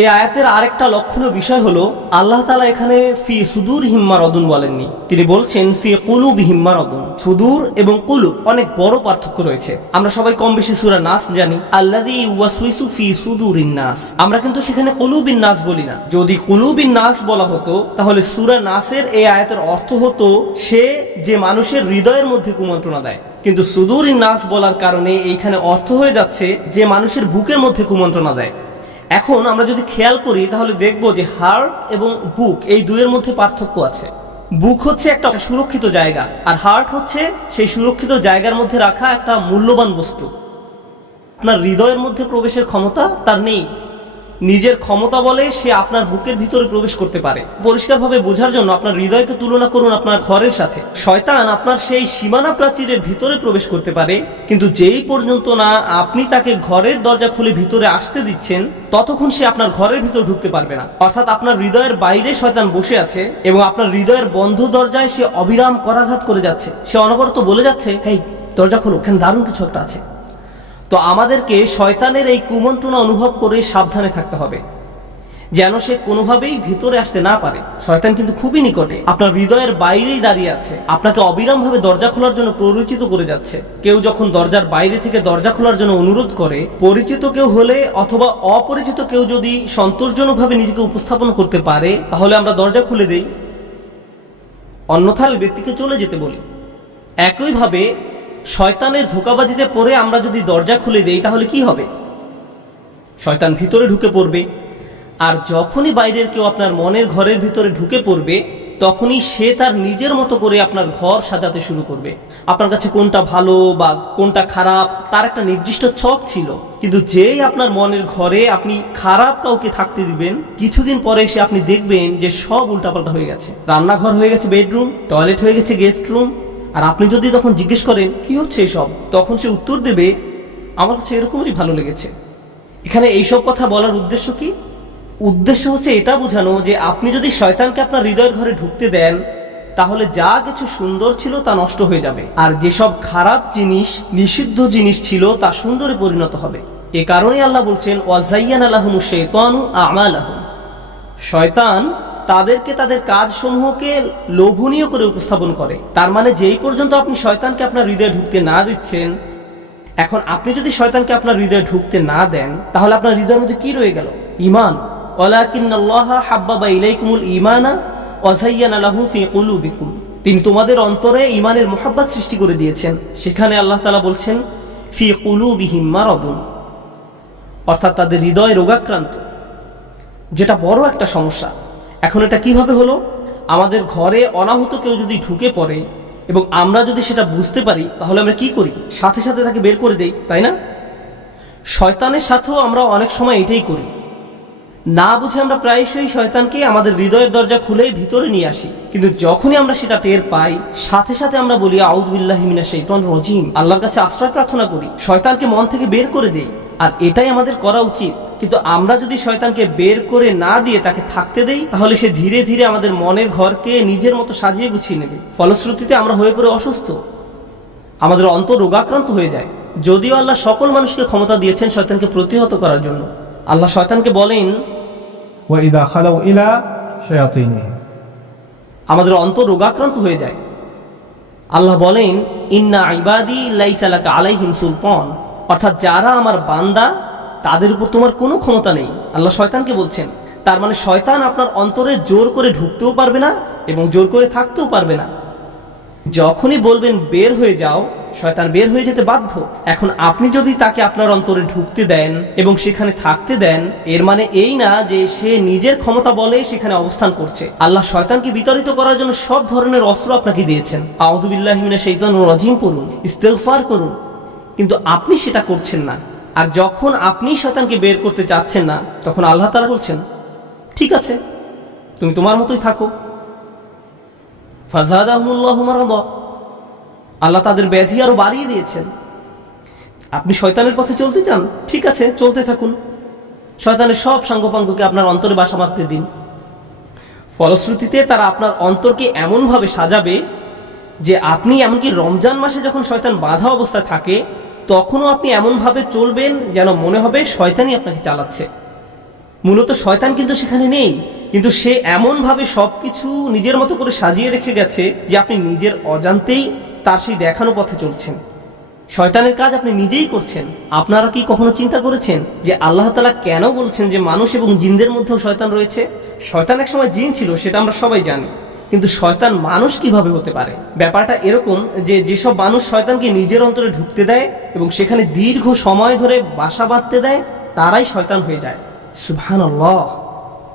এই আয়াতের আরেকটা লক্ষণীয় বিষয় হলো, আল্লাহ তালা এখানে ফি সুদূর হিম্মার অদুন বলেননি। তিনি বলছেন, ফি কুলুব হিম্মার অদুন সুদূর এবং কুলুব অনেক বড় পার্থক্য রয়েছে। আমরা সবাই কম বেশি সুরা নাস জানি আল্লাদি ফি সুদূর নাস। আমরা কিন্তু সেখানে কুলুবিন নাস বলি না। যদি কুলুবিন নাস বলা হতো, তাহলে সুরা নাসের এই আয়াতের অর্থ হতো, সে যে মানুষের হৃদয়ের মধ্যে কুমন্ত্রণা দেয়। কিন্তু সুদূর নাস বলার কারণে এইখানে অর্থ হয়ে যাচ্ছে, যে মানুষের বুকের মধ্যে কুমন্ত্রণা দেয়। এখন আমরা যদি খেয়াল করি, তাহলে দেখব যে হার্ট এবং বুক এই দুয়ের মধ্যে পার্থক্য আছে। বুক হচ্ছে একটা সুরক্ষিত জায়গা, আর হার্ট হচ্ছে সেই সুরক্ষিত জায়গার মধ্যে রাখা একটা মূল্যবান বস্তু। আপনার হৃদয়ের মধ্যে প্রবেশের ক্ষমতা তার নেই। নিজের ক্ষমতা বলে সে আপনার বুকের ভিতরে প্রবেশ করতে পারে। পরিষ্কারভাবে বোঝার জন্য আপনার হৃদয়কে তুলনা করুন আপনার ঘরের সাথে। শয়তান আপনার সেই সীমানা প্রাচীরের ভিতরে প্রবেশ করতে পারে, কিন্তু যেই পর্যন্ত না আপনি তাকে ঘরের দরজা খুলে ভিতরে আসতে দিচ্ছেন, ততক্ষণ সে আপনার ঘরের ভিতর ঢুকতে পারবে না। অর্থাৎ আপনার হৃদয়ের বাইরে শয়তান বসে আছে এবং আপনার হৃদয়ের বন্ধ দরজায় সে অবিরাম করাঘাত করে যাচ্ছে। সে অনবরত বলে যাচ্ছে, হেই, দরজা খোলো ওখানে দারুণ কিছু একটা আছে। তো আমাদেরকে শয়তানের এই কুমন্ত্রণা অনুভব করে সাবধানে থাকতে হবে। যেন সে কোনোভাবেই ভিতরে আসতে না পারে। শয়তান কিন্তু খুবই নিকটে। আপনার হৃদয়ের বাইরেই দাঁড়িয়ে আছে। আপনাকে অবিরাম ভাবে দরজা খোলার জন্য প্ররোচিত করে যাচ্ছে। কেউ যখন দরজার বাইরে থেকে দরজা খোলার জন্য অনুরোধ করে, পরিচিত কেউ হলে অথবা অপরিচিত কেউ যদি সন্তোষজনকভাবে নিজেকে উপস্থাপন করতে পারে, তাহলে আমরা দরজা খুলে দেই। অন্যথায় ওই ব্যক্তিকে চলে যেতে বলি। একইভাবে শয়তানের ধোকাবাজিতে পড়ে আমরা যদি দরজা খুলে দেই, তাহলে কি হবে? শয়তান ভিতরে ঢুকে পড়বে, আর যখনই বাইরের কেউ আপনার মনের ঘরের ভিতরে ঢুকে পড়বে, তখনই সে তার নিজের মতো করে আপনার ঘর সাজাতে শুরু করবে। আপনার কাছে কোনটা ভালো বা কোনটা খারাপ, তার একটা নির্দিষ্ট ছক ছিল। কিন্তু যেই আপনার মনের ঘরে আপনি খারাপ কাউকে থাকতে দিবেন, কিছুদিন পরে এসে আপনি দেখবেন যে সব উল্টাপাল্টা হয়ে গেছে। রান্নাঘর হয়ে গেছে বেডরুম টয়লেট হয়ে গেছে গেস্ট রুম আর আপনি যদি তখন জিজ্ঞেস করেন, কি হচ্ছে এসব? তখন সে উত্তর দেবে, আমার কাছে এরকমই ভালো লেগেছে। এখানে এইসব কথা বলার উদ্দেশ্য কি? উদ্দেশ্য হচ্ছে এটা বোঝানো যে আপনি যদি শয়তানকে আপনার হৃদয়ের ঘরে ঢুকতে দেন, তাহলে যা কিছু সুন্দর ছিল তা নষ্ট হয়ে যাবে। আর যেসব খারাপ জিনিস, নিষিদ্ধ জিনিস ছিল তা সুন্দরে পরিণত হবে। এ কারণে আল্লাহ বলছেন, ওয়াজাইয়ান আল্লাহমু শেতানু আমালাহুম। শয়তান তাদেরকে তাদের কাজসমূহকে লোভনীয় করে উপস্থাপন করে। তার মানে যেই পর্যন্ত আপনি শয়তানকে আপনার হৃদয়ে ঢুকতে না দিচ্ছেন, এখন আপনি যদি শয়তানকে আপনার হৃদয়ে ঢুকতে না দেন, তাহলে আপনার হৃদয়ের মধ্যে কি রয়ে গেল? ইমান ইমানা তিনি তোমাদের অন্তরে ইমানের মোহাব্বত সৃষ্টি করে দিয়েছেন। সেখানে আল্লাহ তাআলা বলছেন, ফি কুলুবিহিম মারাদুন। অর্থাৎ তাদের হৃদয় রোগাক্রান্ত, যেটা বড় একটা সমস্যা। এখন এটা কীভাবে হলো? আমাদের ঘরে অনাহত কেউ যদি ঢুকে পড়ে এবং আমরা যদি সেটা বুঝতে পারি, তাহলে আমরা কি করি? সাথে সাথে তাকে বের করে দেই, তাই না? শয়তানের সাথেও আমরা অনেক সময় এটাই করি। না বুঝে আমরা প্রায়শই শয়তানকে আমাদের হৃদয়ের দরজা খুলে ভিতরে নিয়ে আসি। কিন্তু যখনই আমরা সেটা টের পাই, সাথে সাথে আমরা বলি আউজবিল্লাহিমিনা শৈতন রজিম। আল্লাহর কাছে আশ্রয় প্রার্থনা করি, শয়তানকে মন থেকে বের করে দেই। আর এটাই আমাদের করা উচিত। কিন্তু আমরা যদি শয়তানকে বের করে না দিয়ে তাকে থাকতে দেই তাহলে সে ধীরে ধীরে আমাদের মনের ঘরকে নিজের মতো সাজিয়ে গুছিয়ে নেবে। ফলশ্রুতিতে আমরা হয়ে পড়ে অসুস্থ। আমাদের অন্ত রোগাক্রান্ত হয়ে যায়। যদিও আল্লাহ সকল মানুষকে ক্ষমতা দিয়েছেন শয়তানকে প্রতিহত করার জন্য। আল্লাহ শয়তানকে বলেন আমাদের অন্ত রোগাক্রান্ত হয়ে যায়। আল্লাহ বলেন ইন্না আইবাদি লাইসালাকা আলাইহিম সুলপন অর্থাৎ যারা আমার বান্দা তাদের উপর তোমার কোনো ক্ষমতা নেই। আল্লাহ শয়তানকে বলছেন, তার মানে শয়তান আপনার অন্তরে জোর করে ঢুকতেও পারবে না এবং জোর করে থাকতেও পারবে না। যখনই বলবেন, বের হয়ে যাও, শয়তান বের হয়ে যেতে বাধ্য। এখন আপনি যদি তাকে আপনার অন্তরে ঢুকতে দেন এবং সেখানে থাকতে দেন, এর মানে এই না যে সে নিজের ক্ষমতা বলে সেখানে অবস্থান করছে। আল্লাহ শয়তানকে বিতাড়িত করার জন্য সব ধরনের অস্ত্র আপনাকে দিয়েছেন। আউজুবিল্লাহিমিনা সেইতান রাজিম করুন ইস্তেগফার করুন। কিন্তু আপনি সেটা করছেন না। আর যখন আপনি শয়তানকে বের করতে চাচ্ছেন না, তখন আল্লাহ তাআলা বলছেন, ঠিক আছে, তুমি তোমার মতোই থাকো। মারাদা। আল্লাহ তাদের ব্যাধি আরও বাড়িয়ে দিয়েছেন। আপনি শয়তানের পথে চলতে চান? ঠিক আছে, চলতে থাকুন। শয়তানের সব সাঙ্গপাঙ্গকে আপনার অন্তরে বাসা মারতে দিন। ফলশ্রুতিতে তারা আপনার অন্তরকে এমনভাবে সাজাবে যে আপনি এমনকি রমজান মাসে যখন শয়তান বাধা অবস্থায় থাকে তখনও আপনি এমনভাবে চলবেন যেন মনে হবে শয়তানই আপনাকে চালাচ্ছে। মূলত শয়তান কিন্তু সেখানে নেই, কিন্তু সে এমনভাবে সব কিছু নিজের মতো করে সাজিয়ে রেখে গেছে যে আপনি নিজের অজান্তেই তার সেই দেখানো পথে চলছেন। শয়তানের কাজ আপনি নিজেই করছেন। আপনারা কি কখনো চিন্তা করেছেন যে আল্লাহ তালা কেন বলছেন যে মানুষ এবং জিনদের মধ্যেও শয়তান রয়েছে? শয়তান এক সময় জিন ছিল, সেটা আমরা সবাই জানি। কিন্তু শয়তান মানুষ কীভাবে হতে পারে? ব্যাপারটা এরকম যে যেসব মানুষ শয়তানকে নিজের অন্তরে ঢুকতে দেয় এবং সেখানে দীর্ঘ সময় ধরে বাসা বাঁধতে দেয়, তারাই শয়তান হয়ে যায়। সুবহান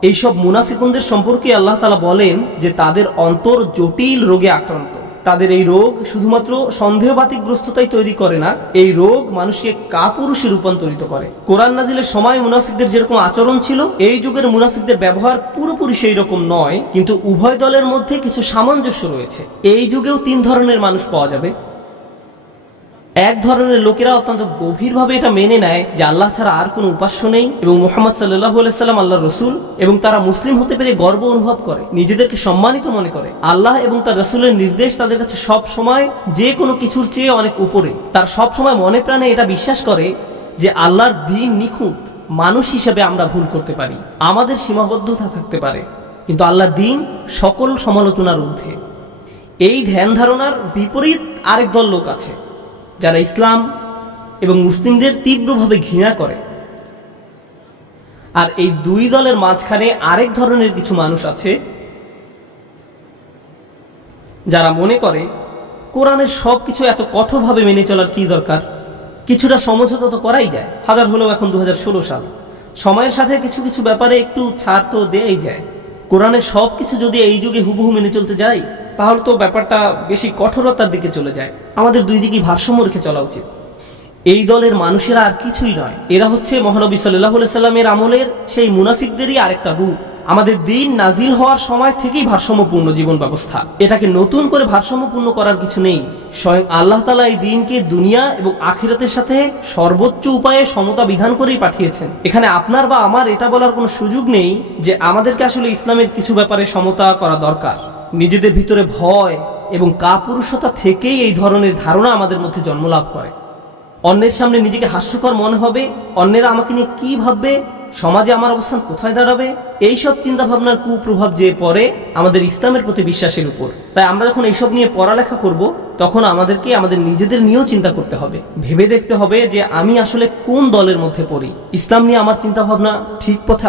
এইসব মুনাফিকুনদের সম্পর্কে আল্লাহ তালা বলেন যে তাদের অন্তর জটিল রোগে আক্রান্ত। তাদের এই রোগ শুধুমাত্র সন্দেহবাতিকগ্রস্ততাই তৈরি করে না, এই রোগ মানুষকে কাপুরুষে রূপান্তরিত করে। কোরআন নাজিলের সময় মুনাফিকদের যেরকম আচরণ ছিল, এই যুগের মুনাফিকদের ব্যবহার পুরোপুরি সেই রকম নয়, কিন্তু উভয় দলের মধ্যে কিছু সামঞ্জস্য রয়েছে। এই যুগেও তিন ধরনের মানুষ পাওয়া যাবে। এক ধরনের লোকেরা অত্যন্ত গভীরভাবে এটা মেনে নেয় যে আল্লাহ ছাড়া আর কোনো উপাস্য নেই এবং মোহাম্মদ সাল্লাহ সাল্লাম আল্লাহ রসুল এবং তারা মুসলিম হতে পেরে গর্ব অনুভব করে, নিজেদেরকে সম্মানিত মনে করে। আল্লাহ এবং তার রসুলের নির্দেশ তাদের কাছে সব সময় যে কোনো কিছুর চেয়ে অনেক উপরে। তার সব সময় মনে প্রাণে এটা বিশ্বাস করে যে আল্লাহর দিন নিখুঁত, মানুষ হিসেবে আমরা ভুল করতে পারি, আমাদের সীমাবদ্ধতা থাকতে পারে। কিন্তু আল্লাহর দিন সকল সমালোচনার ঊর্ধ্বে। এই ধ্যান ধারণার বিপরীত আরেক দল লোক আছে। যারা ইসলাম এবং মুসলিমদের তীব্রভাবে ঘৃণা করে। আর এই দুই দলের মাঝখানে আরেক ধরনের কিছু মানুষ আছে, যারা মনে করে কোরআনের সব কিছু এত কঠোরভাবে মেনে চলার কি দরকার? কিছুটা সমঝোতা তো করাই যায়। হাজার হলেও এখন দু হাজার ষোলো সাল। সময়ের সাথে কিছু কিছু ব্যাপারে একটু ছাড় তো দেয়াই যায়। কোরআনের সব কিছু যদি এই যুগে হুবহু মেনে চলতে যাই তাহলে তো ব্যাপারটা বেশি কঠোরতার দিকে চলে যায়। আমাদের দুই দিকেই ভারসাম্য রেখে চলা উচিত। এই দলের মানুষেরা আর কিছুই নয়। এরা হচ্ছে মহানবী সাল্লাহ সাল্লামের আমলের সেই মুনাফিকদেরই আরেকটা রূপ। আমাদের দিন নাজিল হওয়ার সময় থেকেই ভারসাম্যপূর্ণ জীবন ব্যবস্থা। এটাকে নতুন করে ভারসাম্যপূর্ণ করার কিছু নেই। স্বয়ং আল্লাহ তালা এই দিনকে দুনিয়া এবং আখিরাতের সাথে সর্বোচ্চ উপায়ে সমতা বিধান করেই পাঠিয়েছেন। এখানে আপনার বা আমার এটা বলার কোনো সুযোগ নেই যে আমাদেরকে আসলে ইসলামের কিছু ব্যাপারে সমতা করা দরকার। নিজেদের ভিতরে ভয় এবং কাপুরুষতা থেকেই এই ধরনের ধারণা আমাদের মধ্যে জন্ম লাভ করে। অন্যের সামনে নিজেকে হাস্যকর মনে হবে, অন্যেরা আমাকে নিয়ে কি ভাববে, সমাজে আমার অবস্থান কোথায় দাঁড়াবে, এইসব চিন্তা ভাবনার কুপ্রভাব যে পড়ে আমাদের ইসলামের প্রতি বিশ্বাসের উপর। তাই আমরা যখন এইসব নিয়ে পড়ালেখা করব, তখন আমাদেরকে আমাদের নিজেদের নিয়েও চিন্তা করতে হবে। ভেবে দেখতে হবে যে আমি আসলে কোন দলের মধ্যে পড়ি। ইসলাম নিয়ে আমার চিন্তা ভাবনা ঠিক পথে